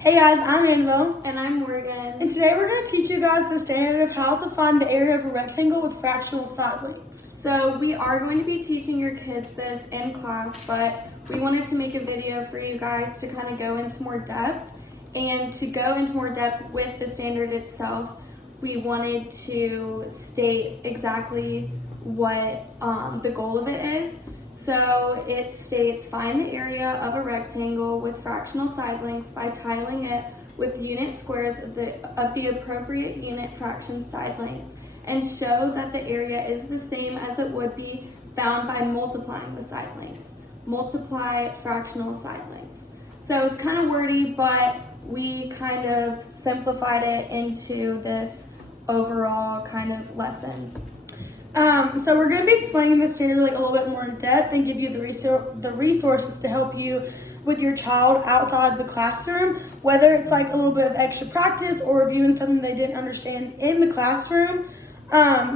Hey guys, I'm Annabelle. And I'm Morgan. And today we're going to teach you guys the standard of how to find the area of a rectangle with fractional side lengths. So we are going to be teaching your kids this in class, but we wanted to make a video for you guys to kind of go into more depth. And to go into more depth with the standard itself, we wanted to state exactly what the goal of it is. So it states, find the area of a rectangle with fractional side lengths by tiling it with unit squares of the appropriate unit fraction side lengths, and show that the area is the same as it would be found by multiplying the side lengths. Multiply fractional side lengths. So it's kind of wordy, but we kind of simplified it into this overall kind of lesson. So we're going to be explaining the standard a little bit more in depth and give you the resources to help you with your child outside of the classroom, whether it's like a little bit of extra practice or reviewing something they didn't understand in the classroom.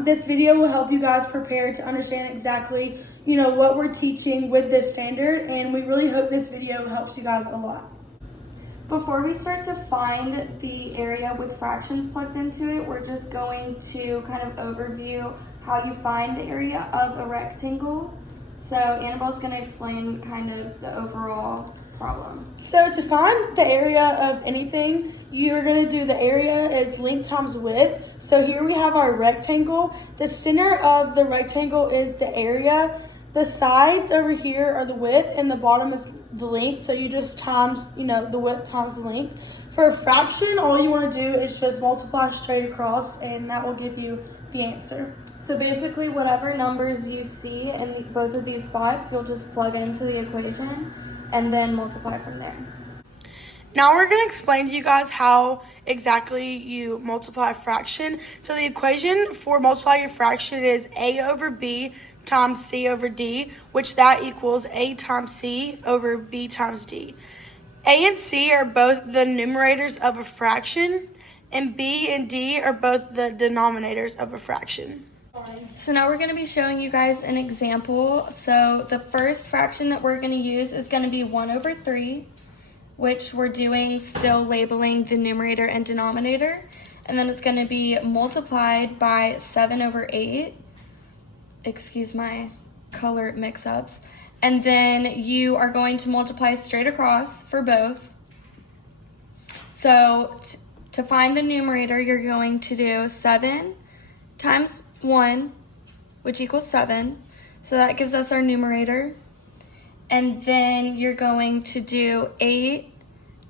This video will help you guys prepare to understand exactly, what we're teaching with this standard, and we really hope this video helps you guys a lot. Before we start to find the area with fractions plugged into it, we're just going to kind of overview how you find the area of a rectangle. So Annabelle's going to explain kind of the overall problem. So to find the area of anything, you're going to do the area is length times width. So here we have our rectangle. The center of the rectangle is the area. The sides over here are the width, and the bottom is the length. So you just times, the width times the length. For a fraction, all you want to do is just multiply straight across, and that will give you the answer. So basically, whatever numbers you see in both of these spots, you'll just plug into the equation and then multiply from there. Now we're going to explain to you guys how exactly you multiply a fraction. So the equation for multiplying a fraction is a over b times c over d, which that equals a times c over b times d. A and c are both the numerators of a fraction, and b and d are both the denominators of a fraction. So now we're going to be showing you guys an example. So the first fraction that we're going to use is going to be 1 over 3, which we're doing still labeling the numerator and denominator. And then it's going to be multiplied by 7 over 8. Excuse my color mix-ups. And then you are going to multiply straight across for both. So to find the numerator, you're going to do 7 times 1, which equals 7. So that gives us our numerator. And then you're going to do 8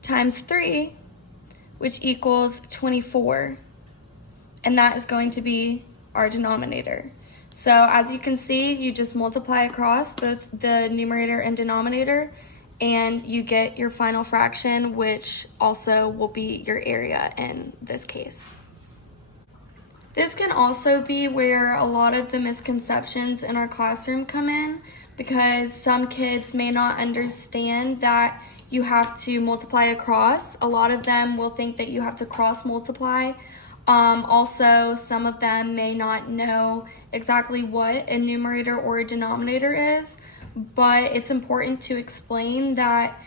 times 3, which equals 24. And that is going to be our denominator. So as you can see, you just multiply across both the numerator and denominator, and you get your final fraction, which also will be your area in this case. This can also be where a lot of the misconceptions in our classroom come in, because some kids may not understand that you have to multiply across. A lot of them will think that you have to cross multiply. Also, some of them may not know exactly what a numerator or a denominator is, but it's important to explain that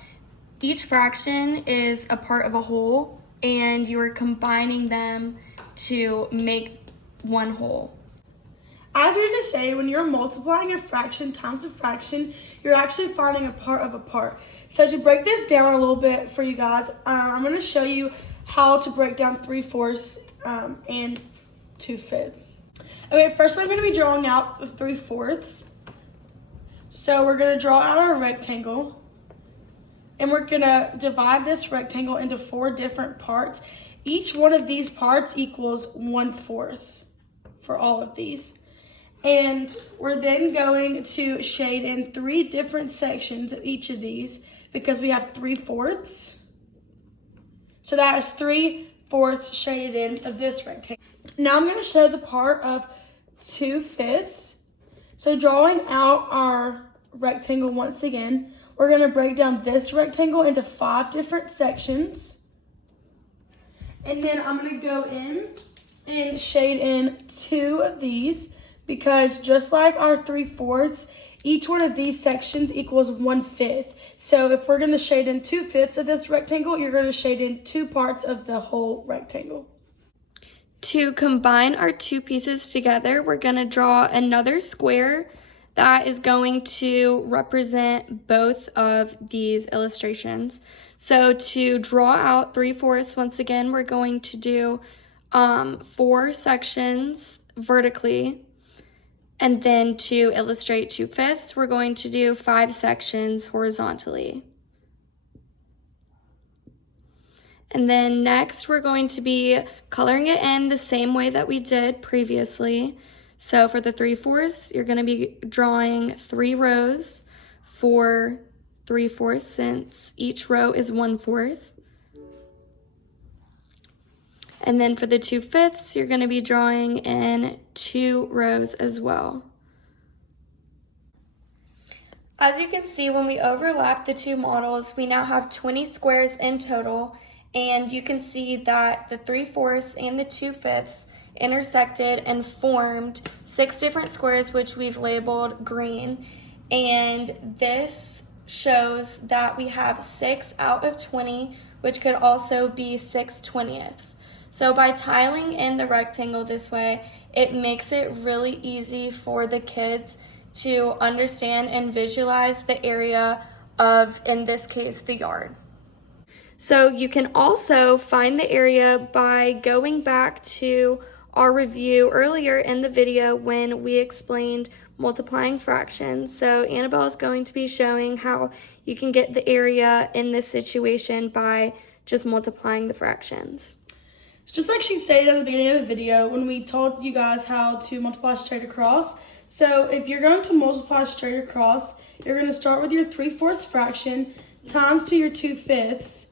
each fraction is a part of a whole, and you are combining them to make one whole. As we just say, when you're multiplying a fraction times a fraction, you're actually finding a part of a part. So to break this down a little bit for you guys, I'm going to show you how to break down 3/4 and 2/5. Okay, first I'm going to be drawing out the 3/4. So we're going to draw out our rectangle, and we're going to divide this rectangle into 4 different parts. Each one of these parts equals 1/4 for all of these. And we're then going to shade in 3 different sections of each of these, because we have 3/4. So that is 3/4 shaded in of this rectangle. Now I'm going to show the part of 2/5. So drawing out our rectangle once again, we're going to break down this rectangle into 5 different sections. And then I'm going to go in and shade in 2 of these, because just like our 3/4, each one of these sections equals 1/5. So if we're going to shade in 2/5 of this rectangle, you're going to shade in 2 parts of the whole rectangle. To combine our two pieces together, we're going to draw another square that is going to represent both of these illustrations. So to draw out 3/4, once again, we're going to do 4 sections vertically. And then to illustrate 2/5, we're going to do 5 sections horizontally. And then next, we're going to be coloring it in the same way that we did previously. So for the 3/4, you're going to be drawing 3 rows for 3/4 since each row is 1/4. And then for the 2/5, you're going to be drawing in 2 rows as well. As you can see, when we overlap the two models, we now have 20 squares in total. And you can see that the 3/4 and the 2/5 intersected and formed 6 different squares, which we've labeled green. And this shows that we have 6 out of 20, which could also be 6/20. So by tiling in the rectangle this way, it makes it really easy for the kids to understand and visualize the area of, in this case, the yard. So you can also find the area by going back to our review earlier in the video when we explained multiplying fractions. So Annabelle is going to be showing how you can get the area in this situation by just multiplying the fractions. Just like she stated at the beginning of the video when we told you guys how to multiply straight across. So if you're going to multiply straight across, you're going to start with your 3/4 fraction times to your 2/5.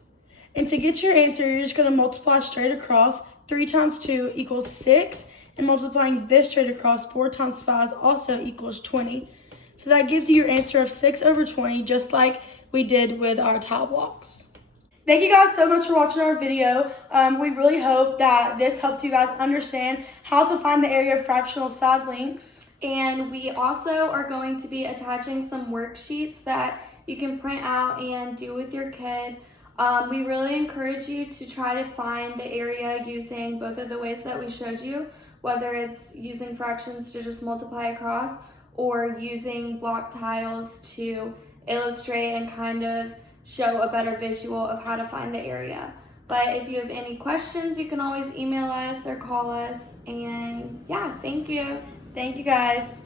And to get your answer, you're just going to multiply straight across. 3 times 2 equals 6. And multiplying this straight across, 4 times 5 also equals 20. So that gives you your answer of 6/20, just like we did with our tile blocks. Thank you guys so much for watching our video. We really hope that this helped you guys understand how to find the area of fractional side lengths. And we also are going to be attaching some worksheets that you can print out and do with your kid. We really encourage you to try to find the area using both of the ways that we showed you, whether it's using fractions to just multiply across or using block tiles to illustrate and kind of show a better visual of how to find the area. But if you have any questions, you can always email us or call us. And yeah, thank you. Thank you guys.